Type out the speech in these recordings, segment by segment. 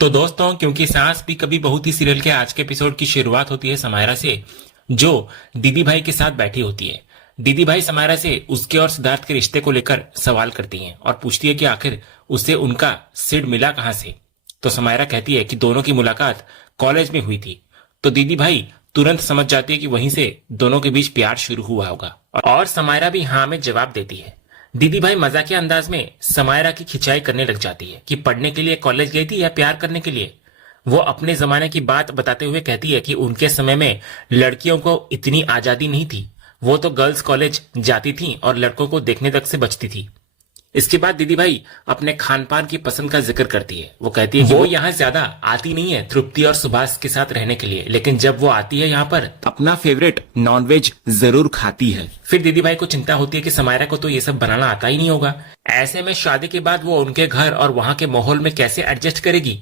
तो दोस्तों, क्योंकि सास भी कभी बहू थी सीरियल के आज के एपिसोड की शुरुआत होती है समायरा से, जो दीदी भाई के साथ बैठी होती है। दीदी भाई समायरा से उसके और सिद्धार्थ के रिश्ते को लेकर सवाल करती हैं और पूछती है कि आखिर उसे उनका सिड मिला कहां से। तो समायरा कहती है कि दोनों की मुलाकात कॉलेज में हुई थी। तो दीदी भाई तुरंत समझ जाती है कि वहीं से दोनों के बीच प्यार शुरू हुआ होगा और समायरा भी हाँ में जवाब देती है। दीदी भाई मजाकिया अंदाज में समायरा की खिंचाई करने लग जाती है कि पढ़ने के लिए कॉलेज गई थी या प्यार करने के लिए। वो अपने जमाने की बात बताते हुए कहती है कि उनके समय में लड़कियों को इतनी आजादी नहीं थी। वो तो गर्ल्स कॉलेज जाती थी और लड़कों को देखने तक से बचती थी। इसके बाद दीदी भाई अपने खान पान की पसंद का जिक्र करती है। वो कहती है कि वो यहाँ ज्यादा आती नहीं है तृप्ति और सुभाष के साथ रहने के लिए, लेकिन जब वो आती है यहाँ पर अपना फेवरेट नॉनवेज जरूर खाती है। फिर दीदी भाई को चिंता होती है कि समायरा को तो ये सब बनाना आता ही नहीं होगा। ऐसे में शादी के बाद वो उनके घर और वहां के माहौल में कैसे एडजस्ट करेगी।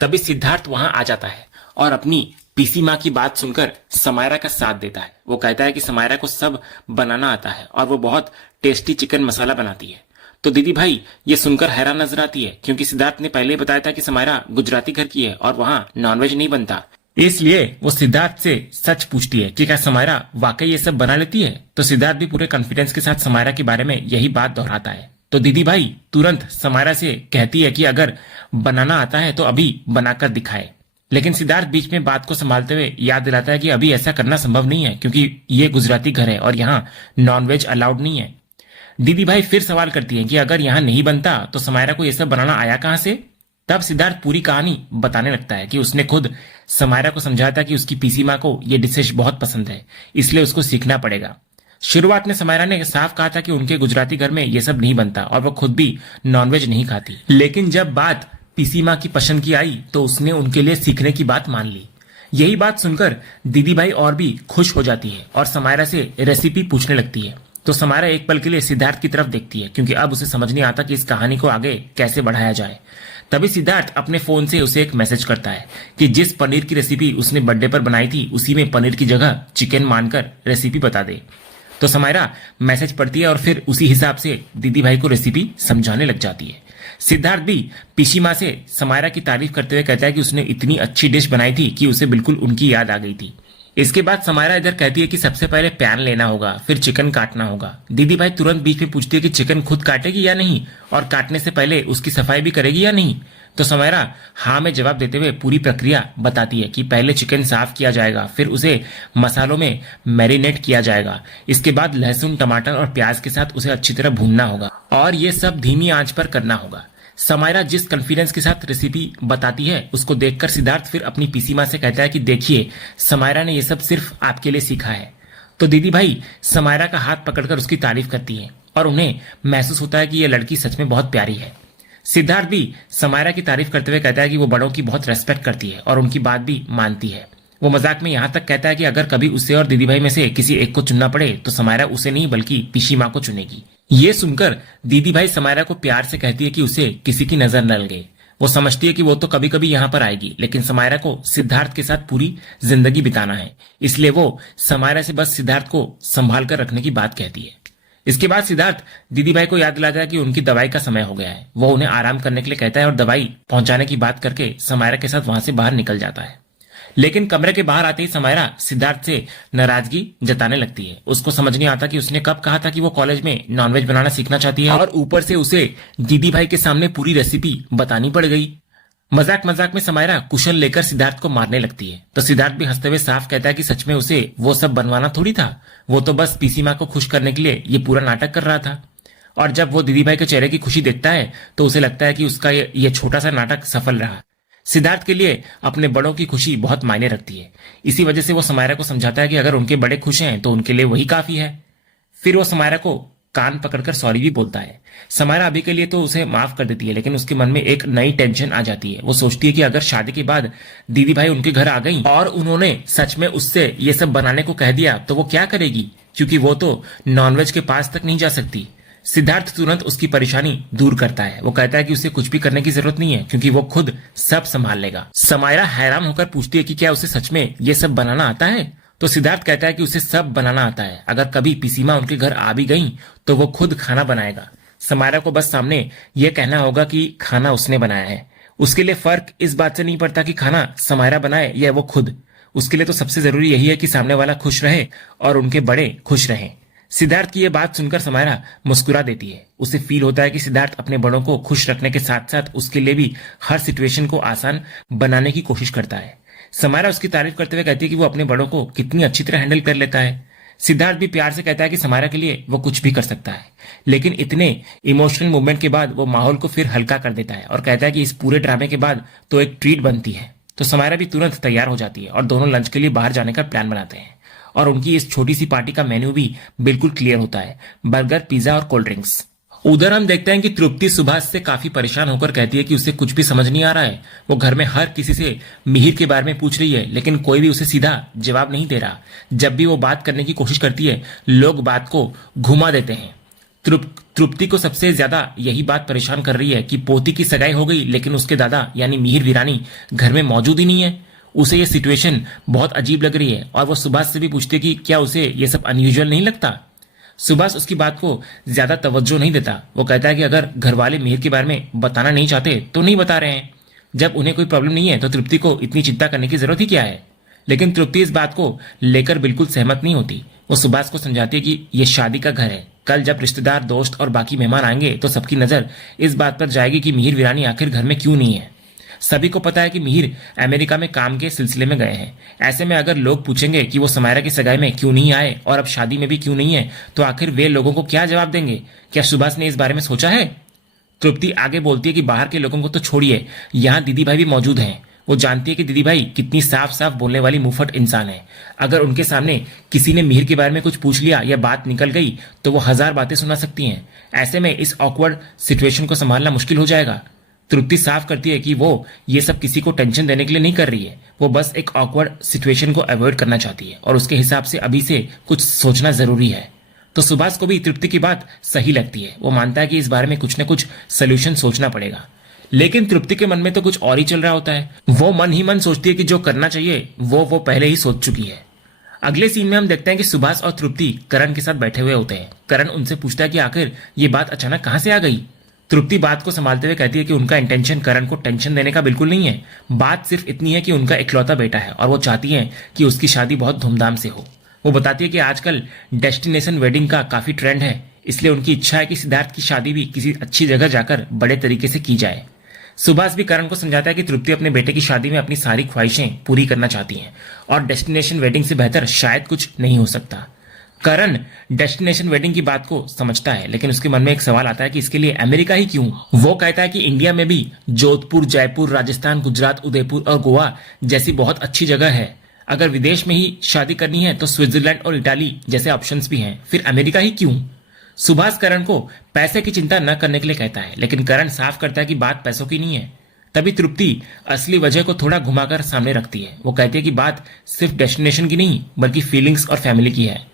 तभी सिद्धार्थ वहां आ जाता है और अपनी पीसी माँ की बात सुनकर समायरा का साथ देता है। वो कहता है कि समायरा को सब बनाना आता है और वो बहुत टेस्टी चिकन मसाला बनाती है। तो दीदी भाई ये सुनकर हैरान नजर आती है, क्योंकि सिद्धार्थ ने पहले बताया था कि समायरा गुजराती घर की है और वहां नॉनवेज नहीं बनता। इसलिए वो सिद्धार्थ से सच पूछती है कि क्या समायरा वाकई ये सब बना लेती है। तो सिद्धार्थ भी पूरे कॉन्फिडेंस के साथ समायरा के बारे में यही बात दोहराता है। तो दीदी भाई तुरंत समायरा से कहती है कि अगर बनाना आता है तो अभी बनाकर दिखाए। लेकिन सिद्धार्थ बीच में बात को संभालते हुए याद दिलाता है कि अभी ऐसा करना संभव नहीं है, क्योंकि ये गुजराती घर है और यहाँ नॉनवेज अलाउड नहीं है। दीदी भाई फिर सवाल करती हैं कि अगर यहाँ नहीं बनता तो समायरा को यह सब बनाना आया कहां से। तब सिद्धार्थ पूरी कहानी बताने लगता है कि उसने खुद समायरा को समझाया था कि उसकी पीसी माँ को ये डिशेज बहुत पसंद है, इसलिए उसको सीखना पड़ेगा। शुरुआत में समायरा ने साफ कहा था कि उनके गुजराती घर में ये सब नहीं बनता और वो खुद भी नॉनवेज नहीं खाती, लेकिन जब बात पीसी माँ की पसंद की आई तो उसने उनके लिए सीखने की बात मान ली। यही बात सुनकर दीदी भाई और भी खुश हो जाती है और समायरा से रेसिपी पूछने लगती है। तो समायरा एक पल के लिए सिद्धार्थ की तरफ देखती है, क्योंकि अब उसे समझ नहीं आता कि इस कहानी को आगे कैसे बढ़ाया जाए। तभी सिद्धार्थ अपने फोन से उसे एक मैसेज करता है कि जिस पनीर की रेसिपी उसने बर्थडे पर बनाई थी उसी में पनीर की जगह चिकन मानकर रेसिपी बता दे। तो समायरा मैसेज पढ़ती है और फिर उसी हिसाब से दीदी भाई को रेसिपी समझाने लग जाती है। सिद्धार्थ भी पीसी माँ से समायरा की तारीफ करते हुए कहता है कि उसने इतनी अच्छी डिश बनाई थी कि उसे बिल्कुल उनकी याद आ गई थी। इसके बाद समायरा इधर कहती है कि सबसे पहले पैन लेना होगा, फिर चिकन काटना होगा। दीदी भाई तुरंत बीच में पूछती है कि चिकन खुद काटेगी या नहीं, और काटने से पहले उसकी सफाई भी करेगी या नहीं। तो समायरा हाँ में जवाब देते हुए पूरी प्रक्रिया बताती है कि पहले चिकन साफ किया जाएगा, फिर उसे मसालों में मैरिनेट किया जाएगा। इसके बाद लहसुन, टमाटर और प्याज के साथ उसे अच्छी तरह भूनना होगा और ये सब धीमी आंच पर करना होगा। समायरा जिस कॉन्फिडेंस के साथ रेसिपी बताती है उसको देखकर सिद्धार्थ फिर अपनी पीसी माँ से कहता है कि देखिए, समायरा ने ये सब सिर्फ आपके लिए सीखा है। तो दीदी भाई समायरा का हाथ पकड़कर उसकी तारीफ करती है और उन्हें महसूस होता है कि यह लड़की सच में बहुत प्यारी है। सिद्धार्थ भी समायरा की तारीफ करते हुए कहता है कि वो बड़ों की बहुत रेस्पेक्ट करती है और उनकी बात भी मानती है। वो मजाक में यहाँ तक कहता है कि अगर कभी उसे और दीदी भाई में से किसी एक को चुनना पड़े तो समायरा उसे नहीं बल्कि पीसी माँ को चुनेगी। ये सुनकर दीदी भाई समायरा को प्यार से कहती है कि उसे किसी की नजर न लगे। वो समझती है कि वो तो कभी कभी यहाँ पर आएगी, लेकिन समायरा को सिद्धार्थ के साथ पूरी जिंदगी बिताना है, इसलिए वो समायरा से बस सिद्धार्थ को संभाल कर रखने की बात कहती है। इसके बाद सिद्धार्थ दीदी भाई को याद दिलाता है कि उनकी दवाई का समय हो गया है। वो उन्हें आराम करने के लिए कहता है और दवाई पहुंचाने की बात करके समायरा के साथ वहां से बाहर निकल जाता है। लेकिन कमरे के बाहर आते ही समायरा सिद्धार्थ से नाराजगी जताने लगती है। उसको समझ नहीं आता कि उसने कब कहा था कि वो कॉलेज में नॉनवेज बनाना सीखना चाहती है और ऊपर से उसे दीदी भाई के सामने पूरी रेसिपी बतानी पड़ गई। मजाक मजाक में समायरा कुशन लेकर सिद्धार्थ को मारने लगती है। तो सिद्धार्थ भी हंसते हुए साफ कहता है कि सच में उसे वो सब बनवाना थोड़ी था, वो तो बस पीसी माँ को खुश करने के लिए ये पूरा नाटक कर रहा था। और जब वो दीदी भाई के चेहरे की खुशी देखता है तो उसे लगता है कि उसका ये छोटा सा नाटक सफल रहा। सिद्धार्थ के लिए अपने बड़ों की खुशी बहुत मायने रखती है। इसी वजह से वो समायरा को समझाता है कि अगर उनके बड़े खुश हैं तो उनके लिए वही काफी है। फिर वो समायरा को कान पकड़कर सॉरी भी बोलता है। समायरा अभी के लिए तो उसे माफ कर देती है, लेकिन उसके मन में एक नई टेंशन आ जाती है। वो सोचती है कि अगर शादी के बाद दीदी भाई उनके घर आ गई और उन्होंने सच में उससे ये सब बनाने को कह दिया तो वो क्या करेगी, क्योंकि वो तो नॉनवेज के पास तक नहीं जा सकती। सिद्धार्थ तुरंत उसकी परेशानी दूर करता है। वो कहता है कि उसे कुछ भी करने की जरूरत नहीं है, क्योंकि वो खुद सब संभाल लेगा। समायरा हैरान होकर पूछती है कि क्या उसे सच में ये सब बनाना आता है। तो सिद्धार्थ कहता है कि उसे सब बनाना आता है। अगर कभी पीसी माँ उनके घर आ भी गई तो वो खुद खाना बनाएगा। समायरा को बस सामने ये कहना होगा कि खाना उसने बनाया है। उसके लिए फर्क इस बात से नहीं पड़ता कि खाना समायरा बनाए या वो खुद। उसके लिए तो सबसे जरूरी यही है कि सामने वाला खुश रहे और उनके बड़े खुश रहें। सिद्धार्थ की यह बात सुनकर समायरा मुस्कुरा देती है। उसे फील होता है कि सिद्धार्थ अपने बड़ों को खुश रखने के साथ साथ उसके लिए भी हर सिचुएशन को आसान बनाने की कोशिश करता है। समायरा उसकी तारीफ करते हुए कहती है कि वो अपने बड़ों को कितनी अच्छी तरह हैंडल कर लेता है। सिद्धार्थ भी प्यार से कहता है कि समायरा के लिए वो कुछ भी कर सकता है, लेकिन इतने इमोशनल मूवमेंट के बाद वो माहौल को फिर हल्का कर देता है और कहता है कि इस पूरे ड्रामे के बाद तो एक ट्रीट बनती है। तो समायरा भी तुरंत तैयार हो जाती है और दोनों लंच के लिए बाहर जाने का प्लान बनाते हैं। और उनकी इस छोटी सी पार्टी का मेन्यू भी बिल्कुल क्लियर होता है, बर्गर, पिज्जा और कोल्ड ड्रिंक्स। उधर हम देखते हैं कि तृप्ति सुभाष से काफी परेशान होकर कहती है कि उसे कुछ भी समझ नहीं आ रहा है। वो घर में हर किसी से मिहिर के बारे में पूछ रही है, लेकिन कोई भी उसे सीधा जवाब नहीं दे रहा। जब भी वो बात करने की कोशिश करती है, लोग बात को घुमा देते हैं। तृप्ति को सबसे ज्यादा यही बात परेशान कर रही है कि पोती की सगाई हो गई, लेकिन उसके दादा यानी मिहिर वीरानी घर में मौजूद ही नहीं है। उसे ये सिचुएशन बहुत अजीब लग रही है और वो सुभाष से भी पूछती है कि क्या उसे ये सब अनयूजुअल नहीं लगता। सुभाष उसकी बात को ज्यादा तवज्जो नहीं देता। वो कहता है कि अगर घर वाले मिहिर के बारे में बताना नहीं चाहते तो नहीं बता रहे हैं। जब उन्हें कोई प्रॉब्लम नहीं है तो तृप्ति को इतनी चिंता करने की जरूरत ही क्या है। लेकिन तृप्ति इस बात को लेकर बिल्कुल सहमत नहीं होती। वो सुभाष को समझाती है कि ये शादी का घर है। कल जब रिश्तेदार, दोस्त और बाकी मेहमान आएंगे तो सबकी नजर इस बात पर जाएगी कि मिहिर वीरानी आखिर घर में क्यों नहीं है। सभी को पता है कि मिहिर अमेरिका में काम के सिलसिले में गए हैं। ऐसे में अगर लोग पूछेंगे कि वो समायरा की सगाई में क्यों नहीं आए और अब शादी में भी क्यों नहीं है, तो आखिर वे लोगों को क्या जवाब देंगे। क्या सुभाष ने इस बारे में सोचा है। तृप्ति आगे बोलती है कि बाहर के लोगों को तो छोड़िए, यहाँ दीदी भाई भी मौजूद हैं। वो जानती है कि दीदी भाई कितनी साफ साफ बोलने वाली मुंहफट इंसान है। अगर उनके सामने किसी ने मिहिर के बारे में कुछ पूछ लिया या बात निकल गई तो वो 1000 बातें सुना सकती हैं। ऐसे में इस ऑकवर्ड सिचुएशन को संभालना मुश्किल हो जाएगा। तृप्ति साफ करती है कि वो ये सब किसी को टेंशन देने के लिए नहीं कर रही है। वो बस एक ऑकवर्ड सिचुएशन को अवॉइड करना चाहती है और उसके हिसाब से अभी से कुछ सोचना जरूरी है। तो सुभाष को भी तृप्ति की बात सही लगती है। वो मानता है कि इस बारे में कुछ न कुछ सोल्यूशन सोचना पड़ेगा। लेकिन तृप्ति के मन में तो कुछ और ही चल रहा होता है। वो मन ही मन सोचती है कि जो करना चाहिए वो पहले ही सोच चुकी है। अगले सीन में हम देखते हैं कि सुभाष और तृप्ति करण के साथ बैठे हुए होते हैं। करण उनसे पूछता है कि आखिर ये बात अचानक कहां से आ गई। तृप्ति बात को संभालते हुए कहती है कि उनका इंटेंशन करण को टेंशन देने का बिल्कुल नहीं है। बात सिर्फ इतनी है कि उनका इकलौता बेटा है और वो चाहती है कि उसकी शादी बहुत धूमधाम से हो। वो बताती है कि आजकल डेस्टिनेशन वेडिंग का काफी ट्रेंड है, इसलिए उनकी इच्छा है कि सिद्धार्थ की शादी भी किसी अच्छी जगह जाकर बड़े तरीके से की जाए। सुभाष भी करण को समझाता है कि तृप्ति अपने बेटे की शादी में अपनी सारी ख्वाहिशें पूरी करना चाहती हैं और डेस्टिनेशन वेडिंग से बेहतर शायद कुछ नहीं हो सकता। करण डेस्टिनेशन वेडिंग की बात को समझता है, लेकिन उसके मन में एक सवाल आता है कि इसके लिए अमेरिका ही क्यों। वो कहता है कि इंडिया में भी जोधपुर, जयपुर, राजस्थान, गुजरात, उदयपुर और गोवा जैसी बहुत अच्छी जगह है। अगर विदेश में ही शादी करनी है तो स्विट्जरलैंड और इटाली जैसे ऑप्शंस भी हैं, फिर अमेरिका ही क्यों। सुभाष करण को पैसे की चिंता न करने के लिए कहता है, लेकिन करण साफ करता है कि बात पैसों की नहीं है। तभी तृप्ति असली वजह को थोड़ा घुमाकर सामने रखती है। वो कहती है कि बात सिर्फ डेस्टिनेशन की नहीं बल्कि फीलिंग्स और फैमिली की है।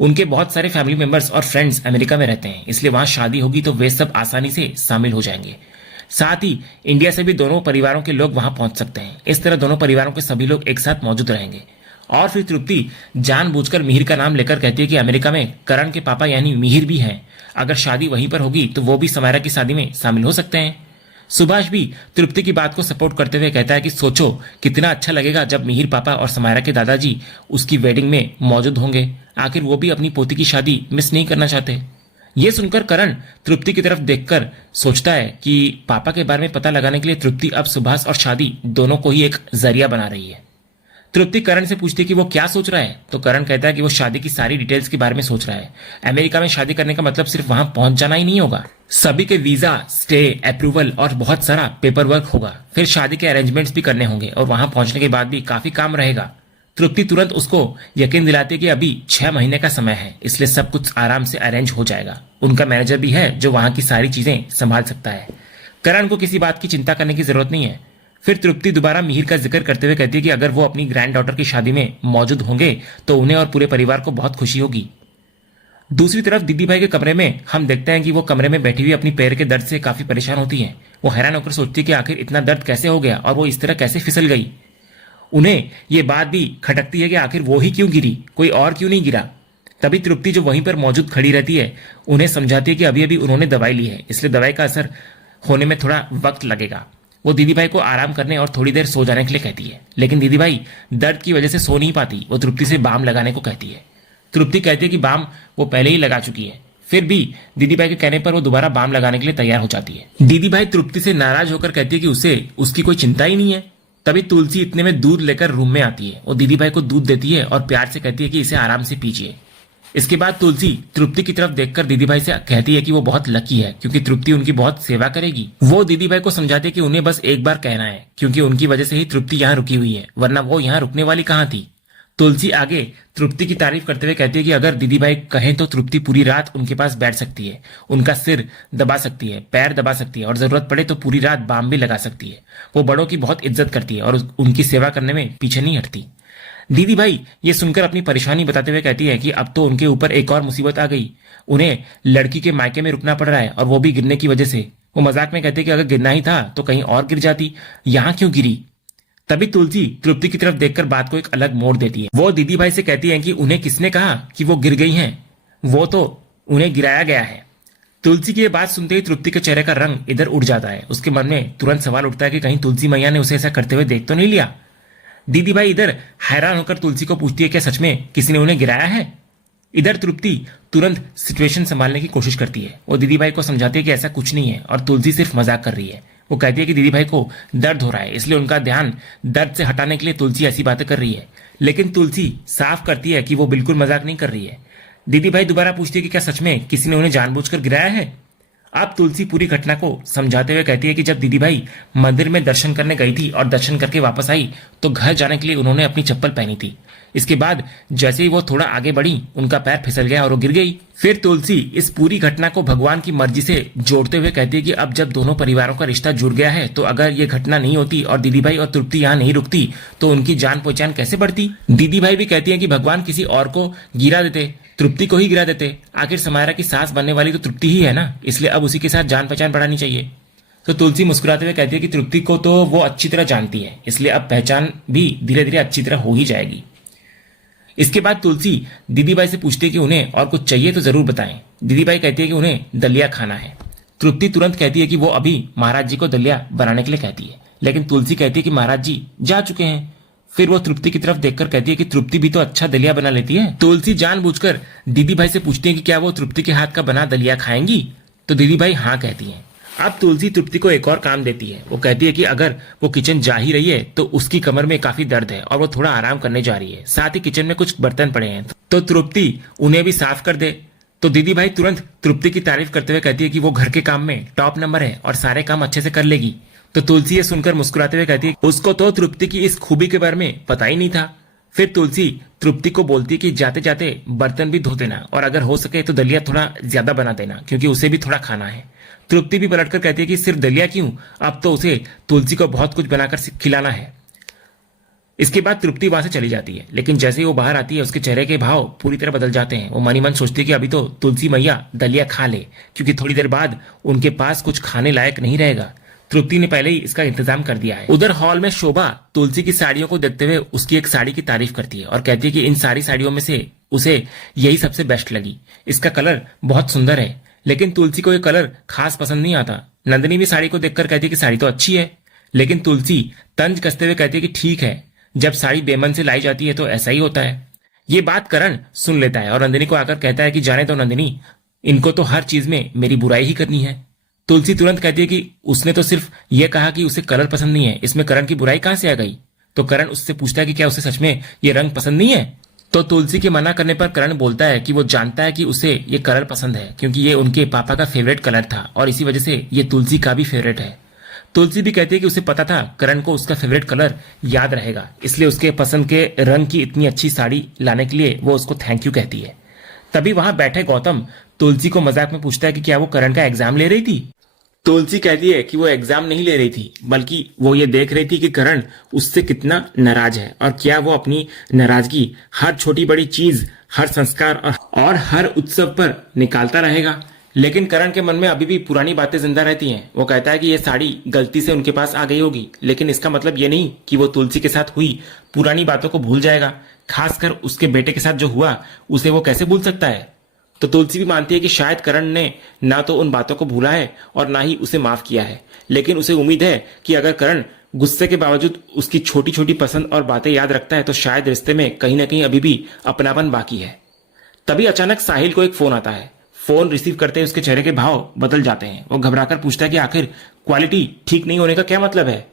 उनके बहुत सारे फैमिली मेंबर्स और फ्रेंड्स अमेरिका में रहते हैं, इसलिए वहां शादी होगी तो वे सब आसानी से शामिल हो जाएंगे। साथ ही इंडिया से भी दोनों परिवारों के लोग वहां पहुंच सकते हैं। इस तरह दोनों परिवारों के सभी लोग एक साथ मौजूद रहेंगे। और फिर तृप्ति जानबूझकर मिहिर का नाम लेकर कहती है कि अमेरिका में करण के पापा यानी मिहिर भी हैं। अगर शादी वहीं पर होगी तो वो भी समायरा की शादी में शामिल हो सकते हैं। सुभाष भी तृप्ति की बात को सपोर्ट करते हुए कहता है कि सोचो कितना अच्छा लगेगा जब मिहिर पापा और समायरा के दादाजी उसकी वेडिंग में मौजूद होंगे। आखिर वो भी अपनी पोती की शादी मिस नहीं करना चाहते। ये सुनकर करण तृप्ति की तरफ देखकर सोचता है कि पापा के बारे में पता लगाने के लिए तृप्ति अब सुभाष और शादी दोनों को ही एक जरिया बना रही है। तृप्ति करण से पूछती है कि वो क्या सोच रहा है, तो करण कहता है कि वो शादी की सारी डिटेल्स के बारे में सोच रहा है। अमेरिका में शादी करने का मतलब सिर्फ वहां पहुंच जाना ही नहीं होगा, सभी के वीजा, स्टे, अप्रूवल और बहुत सारा पेपर वर्क होगा। फिर शादी के अरेंजमेंट्स भी करने होंगे और वहां पहुंचने के बाद भी काफी काम रहेगा। तृप्ति तुरंत उसको यकीन दिलाती है कि अभी 6 महीने का समय है, इसलिए सब कुछ आराम से अरेंज हो जाएगा। उनका मैनेजर भी है जो वहां की सारी चीजें संभाल सकता है। करण को किसी बात की चिंता करने की जरूरत नहीं है। फिर तृप्ति दोबारा मिहिर का जिक्र करते हुए कहती है कि अगर वो अपनी ग्रैंड डॉटर की शादी में मौजूद होंगे तो उन्हें और पूरे परिवार को बहुत खुशी होगी। दूसरी तरफ दीदी भाई के कमरे में हम देखते हैं कि वो कमरे में बैठी हुई अपनी पैर के दर्द से काफी परेशान होती है। वो हैरान होकर सोचती है कि आखिर इतना दर्द कैसे हो गया और वो इस तरह कैसे फिसल गई। उन्हें ये बात भी खटकती है कि आखिर वो ही क्यों गिरी, कोई और क्यों नहीं गिरा। तभी तृप्ति जो वहीं पर मौजूद खड़ी रहती है उन्हें समझाती है कि अभी अभी उन्होंने दवाई ली है, इसलिए दवाई का असर होने में थोड़ा वक्त लगेगा। वो दीदी भाई को आराम करने और थोड़ी देर सो जाने के लिए कहती है, लेकिन दीदी भाई दर्द की वजह से सो नहीं पाती। वो तृप्ति से बाम लगाने को कहती है। तृप्ति कहती है कि बाम वो पहले ही लगा चुकी है। फिर भी दीदी भाई के कहने पर वो दोबारा बाम लगाने के लिए तैयार हो जाती है। दीदी भाई तृप्ति से नाराज होकर कहती है कि उसे उसकी कोई चिंता ही नहीं है। तभी तुलसी इतने में दूध लेकर रूम में आती है। वो दीदी भाई को दूध देती है और प्यार से कहती है कि इसे आराम से पीजिए। इसके बाद तुलसी तृप्ति की तरफ देखकर दीदी भाई से कहती है कि वो बहुत लकी है क्योंकि तृप्ति उनकी बहुत सेवा करेगी। वो दीदी भाई को समझाती है कि उन्हें बस एक बार कहना है क्योंकि उनकी वजह से ही तृप्ति यहाँ रुकी हुई है, वरना वो यहाँ रुकने वाली कहाँ थी। तुलसी आगे तृप्ति की तारीफ करते हुए कहती है कि अगर दीदी भाई कहें तो तृप्ति पूरी रात उनके पास बैठ सकती है, उनका सिर दबा सकती है, पैर दबा सकती है और जरूरत पड़े तो पूरी रात बाम भी लगा सकती है। वो बड़ों की बहुत इज्जत करती है और उनकी सेवा करने में पीछे नहीं हटती। दीदी भाई ये सुनकर अपनी परेशानी बताते हुए कहती है कि अब तो उनके ऊपर एक और मुसीबत आ गई। उन्हें लड़की के मायके में रुकना पड़ रहा है और वो भी गिरने की वजह से। वो मजाक में कहते हैं कि अगर गिरना ही था तो कहीं और गिर जाती, यहाँ क्यों गिरी। तभी तुलसी तृप्ति की तरफ देखकर बात को एक अलग मोड़ देती है। वो दीदी भाई से कहती है कि उन्हें किसने कहा कि वो गिर गई हैं, वो तो उन्हें गिराया गया है। तुलसी की ये बात सुनते ही तृप्ति के चेहरे का रंग इधर उड़ जाता है। उसके मन में तुरंत सवाल उठता है कि कहीं तुलसी मैया ने उसे ऐसा करते हुए देख तो नहीं लिया। दीदी भाई इधर हैरान होकर तुलसी को पूछती है कि सच में किसी ने उन्हें गिराया है। इधर तृप्ति तुरंत सिचुएशन संभालने की कोशिश करती है। वो दीदी भाई को समझाती है कि ऐसा कुछ नहीं है और तुलसी सिर्फ मजाक कर रही है। वो कहती है कि दीदी भाई को दर्द हो रहा है, इसलिए उनका ध्यान दर्द से हटाने के लिए तुलसी ऐसी बातें कर रही है। लेकिन तुलसी साफ करती है कि वो बिल्कुल मजाक नहीं कर रही है। दीदी भाई दोबारा पूछती है कि क्या सच में किसी ने उन्हें जानबूझकर गिराया है। अब तुलसी पूरी घटना को समझाते हुए कहती है कि जब दीदी भाई मंदिर में दर्शन करने गई थी और दर्शन करके वापस आई तो घर जाने के लिए उन्होंने अपनी चप्पल पहनी थी। इसके बाद जैसे ही वो थोड़ा आगे बढ़ी उनका पैर फिसल गया और वो गिर गई। फिर तुलसी इस पूरी घटना को भगवान की मर्जी से जोड़ते हुए कहती है कि अब जब दोनों परिवारों का रिश्ता जुड़ गया है तो अगर ये घटना नहीं होती और दीदी भाई और तृप्ति यहाँ नहीं रुकती तो उनकी जान पहचान कैसे बढ़ती। दीदी भाई भी कहती है कि भगवान किसी और को गिरा देते, तृप्ति को ही गिरा देते। आखिर समायरा की सास बनने वाली तो तृप्ति ही है ना, इसलिए अब उसी के साथ जान पहचान बढ़ानी चाहिए। तो तुलसी मुस्कुराते हुए कहती है कि तृप्ति को तो वो अच्छी तरह जानती है, इसलिए अब पहचान भी धीरे धीरे अच्छी तरह हो ही जाएगी। इसके बाद तुलसी दीदी भाई से पूछती है कि उन्हें और कुछ चाहिए तो जरूर बताएं। दीदी भाई कहती है कि उन्हें दलिया खाना है। तृप्ति तुरंत कहती है कि वो अभी महाराज जी को दलिया बनाने के लिए कहती है, लेकिन तुलसी कहती है कि महाराज जी जा चुके हैं। फिर वो तृप्ति की तरफ देखकर कहती है कि तृप्ति भी तो अच्छा दलिया बना लेती है। तुलसी जानबूझकर दीदी भाई से पूछती है कि क्या वो तृप्ति के हाथ का बना दलिया खाएंगी, तो दीदी भाई हाँ कहती है। अब तुलसी तृप्ति को एक और काम देती है। वो कहती है कि अगर वो किचन जा ही रही है तो उसकी कमर में काफी दर्द है और वो थोड़ा आराम करने जा रही है, साथ ही किचन में कुछ बर्तन पड़े हैं तो तृप्ति उन्हें भी साफ कर दे। तो दीदी भाई तुरंत तृप्ति की तारीफ करते हुए कहती है कि वो घर के काम में टॉप नंबर है और सारे काम अच्छे से कर लेगी। तो तुलसी ये सुनकर मुस्कुराते हुए कहती है उसको तो तृप्ति की इस खूबी के बारे में पता ही नहीं था। फिर तुलसी तृप्ति को बोलती है कि जाते जाते बर्तन भी धो देना और अगर हो सके तो दलिया थोड़ा ज्यादा बना देना क्योंकि उसे भी थोड़ा खाना है। तृप्ति भी पलटकर कहती है कि सिर्फ दलिया क्यों, अब तो उसे तुलसी को बहुत कुछ बनाकर खिलाना है। इसके बाद तृप्ति वहां से चली जाती है, लेकिन जैसे ही वो बाहर आती है उसके चेहरे के भाव पूरी तरह बदल जाते हैं। वो मन ही मन सोचती है कि अभी तो तुलसी मैया दलिया खा ले क्योंकि थोड़ी देर बाद उनके पास कुछ खाने लायक नहीं रहेगा। तृप्ति ने पहले ही इसका इंतजाम कर दिया है। उधर हॉल में शोभा तुलसी की साड़ियों को देखते हुए उसकी एक साड़ी की तारीफ करती है और कहती है कि इन सारी साड़ियों में से उसे यही सबसे बेस्ट लगी, इसका कलर बहुत सुंदर है। लेकिन तुलसी को ये कलर खास पसंद नहीं आता। नंदिनी भी साड़ी को देखकर कहती है कि साड़ी तो अच्छी है, लेकिन तुलसी तंज कसते हुए कहती है कि ठीक है, जब साड़ी बेमन से लाई जाती है तो ऐसा ही होता है। ये बात करण सुन लेता है और नंदिनी को आकर कहता है कि जाने दो नंदिनी, इनको तो हर चीज में मेरी बुराई ही करनी है। तुलसी तुरंत कहती है कि उसने तो सिर्फ ये कहा कि उसे कलर पसंद नहीं है, इसमें करण की बुराई कहां से आ गई। तो करण उससे पूछता है कि क्या उसे सच में ये रंग पसंद नहीं है। तो तुलसी के मना करने पर करण बोलता है कि वो जानता है कि उसे ये कलर पसंद है क्योंकि ये उनके पापा का फेवरेट कलर था और इसी वजह से ये तुलसी का भी फेवरेट है। तुलसी भी कहती है कि उसे पता था करण को उसका फेवरेट कलर याद रहेगा, इसलिए उसके पसंद के रंग की इतनी अच्छी साड़ी लाने के लिए वो उसको थैंक यू कहती है। तभी वहां बैठे गौतम तुलसी को मजाक में पूछता है कि क्या वो करण का एग्जाम ले रही थी। तुलसी कहती है कि वो एग्जाम नहीं ले रही थी, बल्कि वो ये देख रही थी कि करण उससे कितना नाराज है और क्या वो अपनी नाराजगी हर छोटी बड़ी चीज, हर संस्कार और हर उत्सव पर निकालता रहेगा। लेकिन करण के मन में अभी भी पुरानी बातें जिंदा रहती हैं। वो कहता है कि ये साड़ी गलती से उनके पास आ गई होगी, लेकिन इसका मतलब ये नहीं कि वो तुलसी के साथ हुई पुरानी बातों को भूल जाएगा। खासकर उसके बेटे के साथ जो हुआ उसे वो कैसे भूल सकता है। तो तुलसी भी मानती है कि शायद करण ने ना तो उन बातों को भूला है और ना ही उसे माफ किया है, लेकिन उसे उम्मीद है कि अगर करण गुस्से के बावजूद उसकी छोटी छोटी पसंद और बातें याद रखता है तो शायद रिश्ते में कहीं ना कहीं अभी भी अपनापन बाकी है। तभी अचानक साहिल को एक फोन आता है। फोन रिसीव करते ही उसके चेहरे के भाव बदल जाते हैं। वो घबराकर पूछता है कि आखिर क्वालिटी ठीक नहीं होने का क्या मतलब है।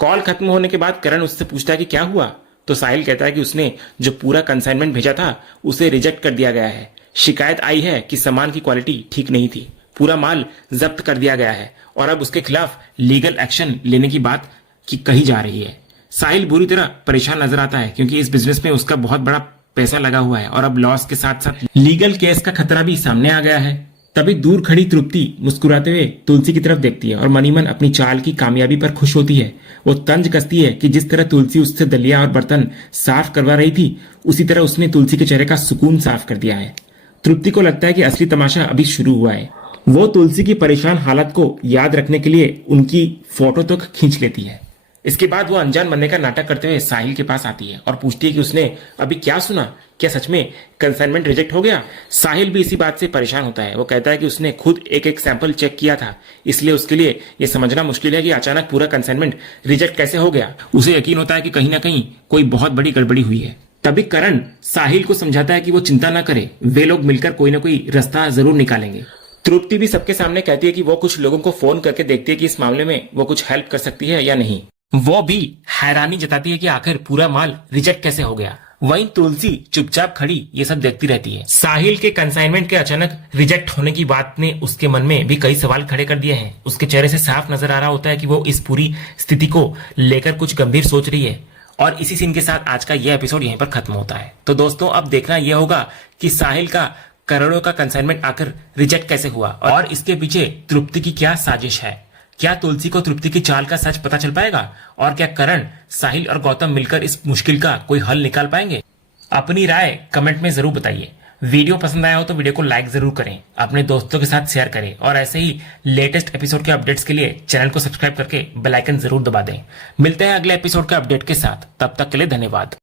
कॉल खत्म होने के बाद करण उससे पूछता है कि क्या हुआ, तो साहिल कहता है कि उसने जो पूरा कंसाइनमेंट भेजा था उसे रिजेक्ट कर दिया गया है। शिकायत आई है कि सामान की क्वालिटी ठीक नहीं थी, पूरा माल जब्त कर दिया गया है और अब उसके खिलाफ लीगल एक्शन लेने की बात की कही जा रही है। साहिल बुरी तरह परेशान नजर आता है क्योंकि इस बिजनेस में उसका बहुत बड़ा पैसा लगा हुआ है और अब लॉस के साथ साथ लीगल केस का खतरा भी सामने आ गया है। तभी दूर खड़ी तृप्ति मुस्कुराते हुए तुलसी की तरफ देखती है और मनी मन अपनी चाल की कामयाबी पर खुश होती है। वो तंज कसती है कि जिस तरह तुलसी उससे दलिया और बर्तन साफ करवा रही थी उसी तरह उसने तुलसी के चेहरे का सुकून साफ कर दिया है। तृप्ति को लगता है कि असली तमाशा अभी शुरू हुआ है। वो तुलसी की परेशान हालत को याद रखने के लिए उनकी फोटो तो खींच लेती है। इसके बाद वो अनजान बनने का नाटक करते हुए साहिल के पास आती है और पूछती है कि उसने अभी क्या सुना, क्या सच में कंसाइनमेंट रिजेक्ट हो गया। साहिल भी इसी बात से परेशान होता है। वो कहता है कि उसने खुद एक एक सैंपल चेक किया था, इसलिए उसके लिए यह समझना मुश्किल है कि अचानक पूरा कंसाइनमेंट रिजेक्ट कैसे हो गया। उसे यकीन होता है कि कहीं ना कहीं कोई बहुत बड़ी गड़बड़ी हुई है। तभी करण साहिल को समझाता है कि वो चिंता ना करे, वे लोग मिलकर कोई ना कोई रास्ता जरूर निकालेंगे। तृप्ति भी सबके सामने कहती है कि वो कुछ लोगों को फोन करके देखती है कि इस मामले में वो कुछ हेल्प कर सकती है या नहीं। वो भी हैरानी जताती है कि आखिर पूरा माल रिजेक्ट कैसे हो गया। वहीं तुलसी चुपचाप खड़ी ये सब देखती रहती है। साहिल के कंसाइनमेंट के अचानक रिजेक्ट होने की बात ने उसके मन में भी कई सवाल खड़े कर दिए हैं। उसके चेहरे से साफ नजर आ रहा होता है कि वो इस पूरी स्थिति को लेकर कुछ गंभीर सोच रही है। और इसी सीन के साथ आज का यह एपिसोड यहीं पर खत्म होता है। तो दोस्तों अब देखना यह होगा कि साहिल का करोड़ों का कंसाइनमेंट आकर रिजेक्ट कैसे हुआ और इसके पीछे तृप्ति की क्या साजिश है। क्या तुलसी को तृप्ति की चाल का सच पता चल पाएगा और क्या करण, साहिल और गौतम मिलकर इस मुश्किल का कोई हल निकाल पाएंगे? अपनी राय कमेंट में जरूर बताइए। वीडियो पसंद आया हो तो वीडियो को लाइक जरूर करें, अपने दोस्तों के साथ शेयर करें और ऐसे ही लेटेस्ट एपिसोड के अपडेट्स के लिए चैनल को सब्सक्राइब करके बेल आइकन जरूर दबा दें। मिलते हैं अगले एपिसोड के अपडेट के साथ, तब तक के लिए धन्यवाद।